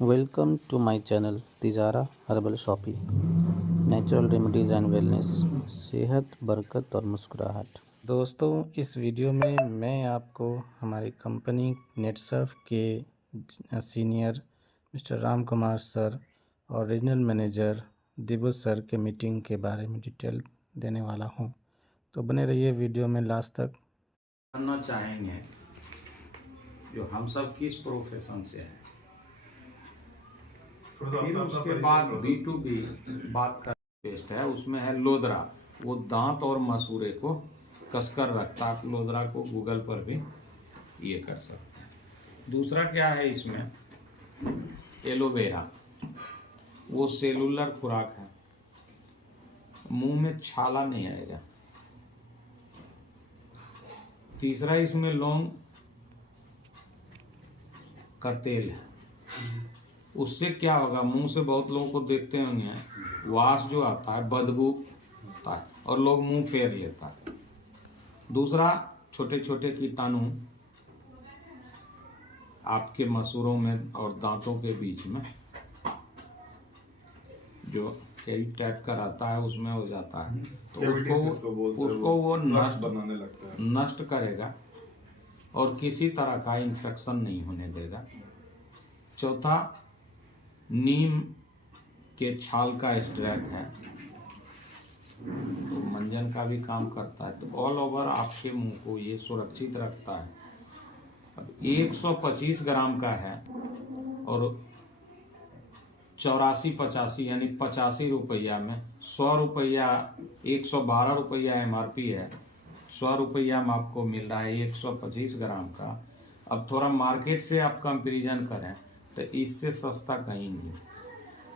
Welcome to my channel Tijara herbal shoppe. Natural remedies and wellness, सेहत, बरकत और मुस्कुराहट। दोस्तों, इस वीडियो में मैं आपको हमारी कंपनी नेटसर्फ के senior mister Ram Kumar sir और रीजनल मैनेजर दिबू सर के मीटिंग के बारे में डिटेल देने वाला हूं। तो बने रहिए वीडियो में लास्ट तक। करना चाहेंगे जो हम सब किस प्रोफेशन से हैं। फिर उसके बाद B2B बात का पेस्ट है, उसमें है लोदरा। वो दांत और मसूड़े को कसकर रखता है। आप लोदरा को गूगल पर भी ये कर सकते हैं। दूसरा क्या है इसमें, एलोवेरा। वो सेलुलर खुराक है, मुंह में छाला नहीं आएगा। तीसरा इसमें लौंग का तेल है। उससे क्या होगा, मुंह से बहुत लोगों को देखते होंगे वास जो आता है, बदबू आता है और लोग मुंह फेर लेता है। दूसरा, छोटे छोटे कीटाणु आपके मसूड़ों में और दांतों के बीच में जो कई टाइप का रहता है उसमें हो जाता है, तो उसको वो नष्ट करेगा और किसी तरह का इन्फेक्शन नहीं होने देगा। चौथा, नीम के छाल का एक्सट्रैक्ट है, तो मंजन का भी काम करता है। तो ऑल ओवर आपके मुंह को ये सुरक्षित रखता है। अब 125 ग्राम का है और 84-85 यानी 85 रुपया में 100 रुपया, 112 रुपया MRP है, 100 रुपया में आपको मिल रहा है 125 ग्राम का। अब थोड़ा मार्केट से आप कंपेरिजन करें तो इससे सस्ता कहीं नहीं।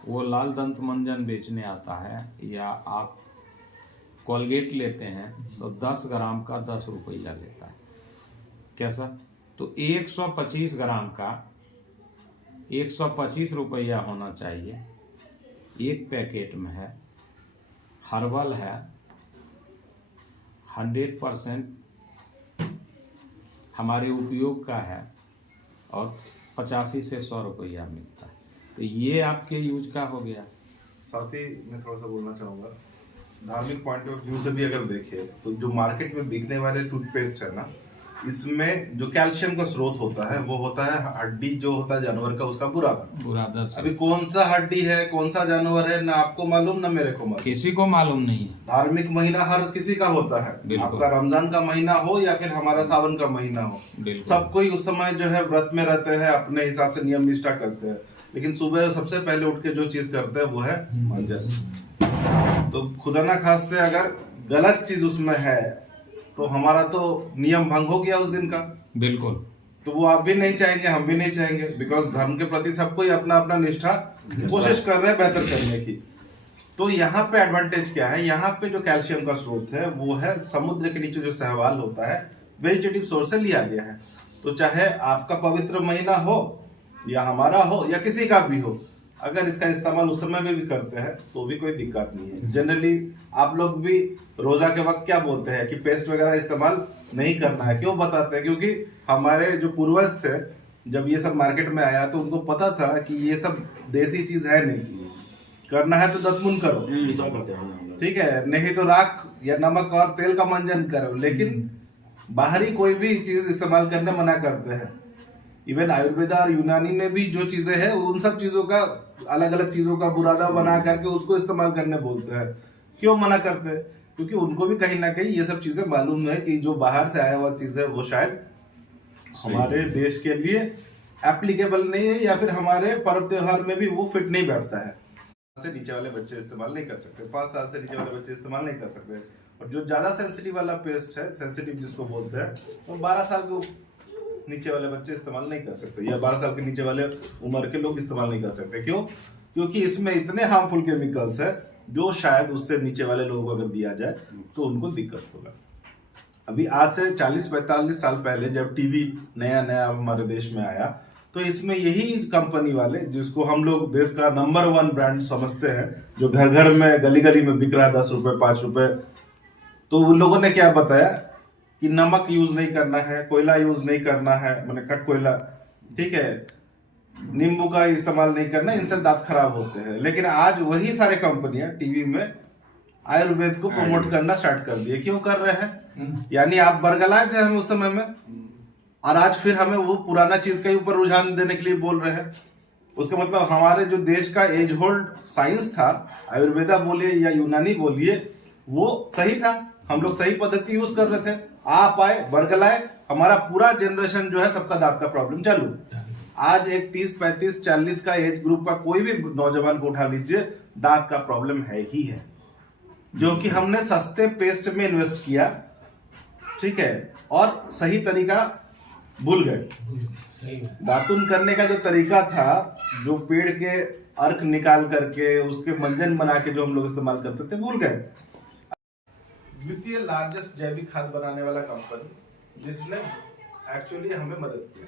वो लाल दंत मंजन बेचने आता है या आप कोलगेट लेते हैं तो 10 ग्राम का 10 रुपया लेता है। कैसा? तो 125 ग्राम का 125 रुपया होना चाहिए। एक पैकेट में है, हर्बल है, 100% हमारे उपयोग का है और 85 से 100 रुपया मिलता है। तो ये आपके यूज का हो गया। साथ ही मैं थोड़ा सा बोलना चाहूँगा, धार्मिक पॉइंट ऑफ व्यू से भी अगर देखें तो जो मार्केट में बिकने वाले टूथपेस्ट है ना, इसमें जो कैल्शियम का स्रोत होता है वो होता है हड्डी जो होता है जानवर का, उसका बुरादा। अभी कौन सा हड्डी है, कौन सा जानवर है, ना आपको मालूम ना मेरे को मालूम, किसी को मालूम नहीं है। धार्मिक महीना हर किसी का होता है, आपका रमजान का महीना हो या फिर हमारा सावन का महीना हो, सब कोई उस समय जो है व्रत में रहते हैं, अपने हिसाब से नियम निष्ठा करते हैं। लेकिन सुबह सबसे पहले उठ के जो चीज करते हैं वो है मंजन। तो खुदा ना खास्ते अगर गलत चीज उसमें है तो हमारा तो नियम भंग हो गया उस दिन का। बिल्कुल। तो वो आप भी नहीं चाहेंगे, हम भी नहीं चाहेंगे, बिकॉज धर्म के प्रति सबको ही अपना अपना निष्ठा कोशिश कर रहे हैं बेहतर करने की। तो यहाँ पे एडवांटेज क्या है, यहाँ पे जो कैल्शियम का स्रोत है वो है समुद्र के नीचे जो सहवाल होता है, वेजिटेटिव सोर्स से लिया गया है। तो चाहे आपका पवित्र महीना हो या हमारा हो या किसी का भी हो, अगर इसका इस्तेमाल उस समय में भी करते हैं तो भी कोई दिक्कत नहीं है। जनरली आप लोग भी रोजा के वक्त क्या बोलते हैं कि पेस्ट वगैरह इस्तेमाल नहीं करना है। क्यों बताते हैं? क्योंकि हमारे जो पूर्वज थे, जब ये सब मार्केट में आया तो उनको पता था कि ये सब देसी चीज है नहीं, करना है तो दतमुन करो, ठीक है, नहीं तो राख या नमक और तेल का मंजन करो। लेकिन बाहरी कोई भी चीज इस्तेमाल करने मना करते हैं। इवन आयुर्वेदा और यूनानी में भी जो चीजें हैं उन सब चीजों का, अलग अलग चीजों का बुरादा बना करके उसको इस्तेमाल करने बोलते हैं। क्यों मना करते हैं? क्योंकि उनको भी कहीं ना कहीं ये सब चीजें मालूम है कि जो बाहर से आया हुआ चीज है वो शायद हमारे देश के लिए एप्लीकेबल नहीं है या फिर हमारे पर्व त्योहार में भी वो फिट नहीं बैठता है। से नीचे वाले बच्चे इस्तेमाल नहीं कर सकते, 5 साल से नीचे वाले बच्चे इस्तेमाल नहीं कर सकते। और जो ज्यादा सेंसिटिव वाला पेस्ट है, सेंसिटिव जिसको बोलते हैं, वो 12 साल के नीचे वाले बच्चे इस्तेमाल नहीं कर सकते या 12 साल के नीचे वाले उम्र के लोग इस्तेमाल नहीं कर सकते। क्यों? क्योंकि इसमें इतने हार्मफुल केमिकल्स है जो शायद उससे नीचे वाले लोगों को अगर दिया जाए तो उनको दिक्कत होगा। अभी आज से 40-45 साल पहले जब टीवी नया नया हमारे देश में आया तो इसमें यही कंपनी वाले, जिसको हम लोग देश का नंबर 1 ब्रांड समझते हैं, जो घर घर में गली गली में बिक रहा है 10 रुपए 5 रुपए, तो उन लोगों ने क्या बताया कि नमक यूज नहीं करना है, कोयला यूज नहीं करना है, मैंने कट कोयला, ठीक है, नींबू का इस्तेमाल नहीं करना, इनसे दांत खराब होते हैं। लेकिन आज वही सारे कंपनियां टीवी में आयुर्वेद को प्रमोट करना स्टार्ट कर दिए। क्यों कर रहे हैं? यानी आप बरगलाए थे हम उस समय में, और आज फिर हमें वो पुराना चीज के ऊपर रुझान देने के लिए बोल रहे हैं। उसका मतलब हमारे जो देश का एज होल्ड साइंस था, आयुर्वेदा बोलिए या यूनानी बोलिए, वो सही था। हम लोग सही पद्धति यूज कर रहे थे। आप आए, बरगलाए, हमारा पूरा जनरेशन जो है सबका दांत का प्रॉब्लम चालू। आज एक 30, 35, 40 का एज ग्रुप का कोई भी नौजवान को उठा लीजिए, दांत का प्रॉब्लम है ही है। जो कि हमने सस्ते पेस्ट में इन्वेस्ट किया, ठीक है, और सही तरीका भूल गए। दातुन करने का जो तरीका था, जो पेड़ के अर्क निकाल करके उसके मंजन बना के जो हम लोग इस्तेमाल करते थे, भूल गए। द्वितीय लार्जेस्ट जैविक खाद बनाने वाला कंपनी जिसने एक्चुअली हमें मदद किया,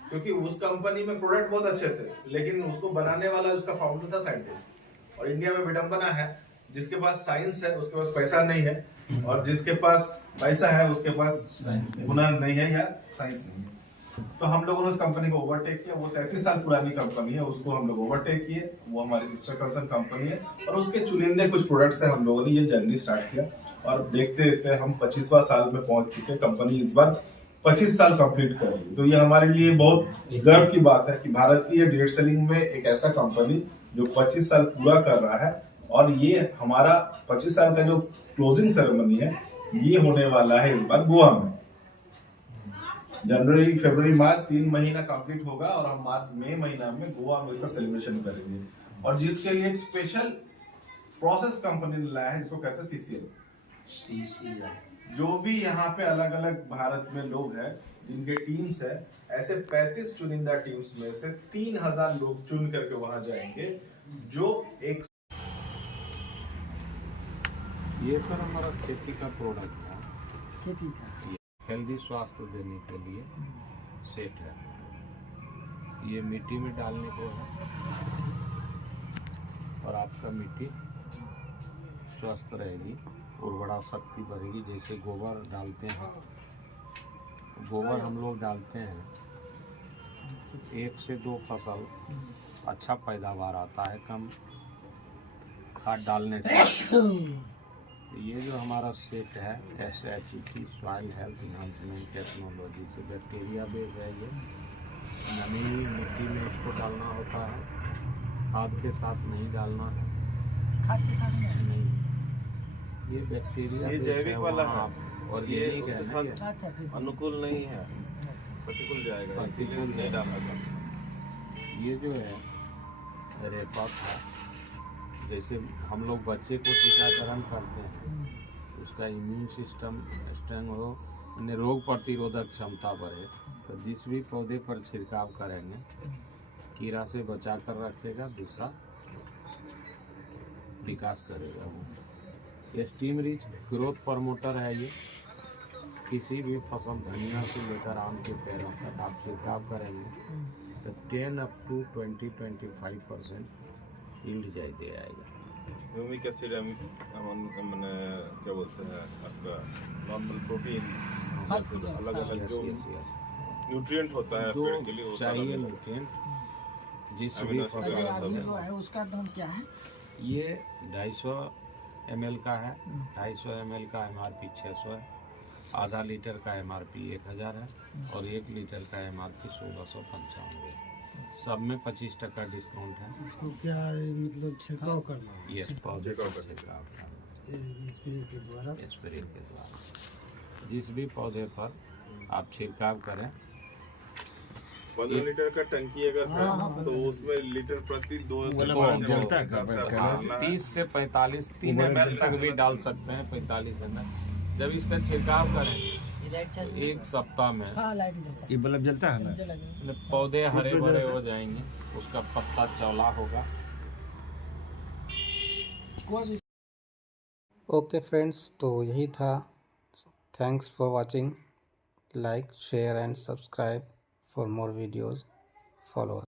क्योंकि उस कंपनी में प्रोडक्ट बहुत अच्छे थे, लेकिन उसको बनाने वाला उसका फाउंडर था साइंटिस्ट। और इंडिया में विडंबना है, जिसके पास साइंस है उसके पास पैसा नहीं है, और जिसके पास पैसा है उसके पास हुनर नहीं है या साइंस नहीं है। तो हम लोगों ने उस कंपनी को ओवरटेक किया। वो 33 साल पुरानी कंपनी है, उसको हम लोग ओवरटेक किए। वो हमारी सिस्टर कंसर्न कंपनी है, और उसके चुनिंदे कुछ प्रोडक्ट्स से हम लोगों ने ये जर्नी स्टार्ट किया। और देखते देखते हम 25वां साल में पहुंच चुके। कंपनी इस बार 25 साल कंप्लीट कर रही है। तो ये हमारे लिए बहुत गर्व की बात है कि भारतीय डेट सेलिंग में एक ऐसा कंपनी जो 25 साल पूरा कर रहा है। और ये हमारा 25 साल का जो क्लोजिंग सेरेमनी है, ये होने वाला है इस बार गोवा में। जनवरी, फरवरी, मार्च 3 महीना कंप्लीट होगा, और हम मार्च मई महीना में गोवा में इसका सेलिब्रेशन करेंगे। और जिसके लिए एक स्पेशल प्रोसेस कंपनी ने लाया है, जिसको कहते हैं सीसीएल। जो भी यहाँ पे अलग अलग भारत में लोग हैं जिनके टीम्स है, ऐसे 35 चुनिंदा टीम्स में से 3000 लोग चुन करके वहां जाएंगे, जो एक ये सर हमारा खेती का प्रोडक्ट है, खेती का हेल्दी स्वास्थ्य देने के लिए सेट है। ये मिट्टी में डालने को है, और आपका मिट्टी स्वस्थ रहेगी, उर्वरा शक्ति बढ़ेगी। जैसे गोबर डालते हैं, गोबर हम लोग डालते हैं, 1 से 2 फसल अच्छा पैदावार आता है कम खाद डालने से। ये जो हमारा सेट है SHET soil health enhancement technology से बैक्टीरिया बेस है। ये नमी मिट्टी में इसको डालना होता है, खाद के साथ नहीं डालना है। खाद के साथ नहीं, ये बैक्टीरिया ये जैविक वाला है, और ये ये उसके साथ अच्छा ठीक है। अनुकूल नहीं है, प्रतिकूल जाएगा, इसीलिए नहीं डालना चाहता। ये जो है रेपा था, जैसे हम लोग बच्चे को टीकाकरण करते हैं, उसका इम्यून सिस्टम स्ट्रांग हो, उन्हें रोग प्रतिरोधक क्षमता बढ़े, तो जिस भी पौधे पर छिड़काव करेंगे कीड़ा से बचा कर रखेगा, दूसरा विकास करेगा। वो स्टीम रिच ग्रोथ प्रमोटर है। ये किसी भी फसल, धनिया से लेकर आम के पेड़ों तक आप छिड़काव करेंगे तो 10 up to 20-25% यील्ड दे आएगा। ह्यूमिक एसिड, मैंने क्या बोलते हैं आपका नॉर्मल प्रोटीन, अलग अलग जो न्यूट्रिएंट होता है पेड़ के लिए, वो सारा चाहिए मिला। न्यूट्रिएंट जिस भी अमीनो एसिड फसल वगैरह सब ये है। जो है उसका दाम क्या है? ये 250 ml का है। 250 ml का MRP 600 है, आधा लीटर का MRP 1000 है, और 1 लीटर का MRP 1695 है। सब में 25% डिस्काउंट है। इसको क्या मतलब छिड़काव करना है? ये पौधे छिड़काव पर करना। छिड़काव स्प्रे के द्वारा? स्प्रे के द्वारा जिस भी पौधे पर आप छिड़काव करें। 15 लीटर का टंकी अगर है तो उसमें लीटर प्रति 2 से 5 जलता है हिसाब से हाँ, डालना है। 30 से 45, 3 ml तक भी डाल सकते हैं, 45 ml। जब इसका छिड़काव करें तो 1 सप्ताह में हाँ, लाइट जलता है। ये बल्ब जलता है ना? मतलब पौधे हरे भरे हो जाएंगे, उसका पत्ता चौड़ा होगा। ओके फ्रेंड्स, तो यही था। Thanks for watching. Like, share and subscribe for more videos. Follow us.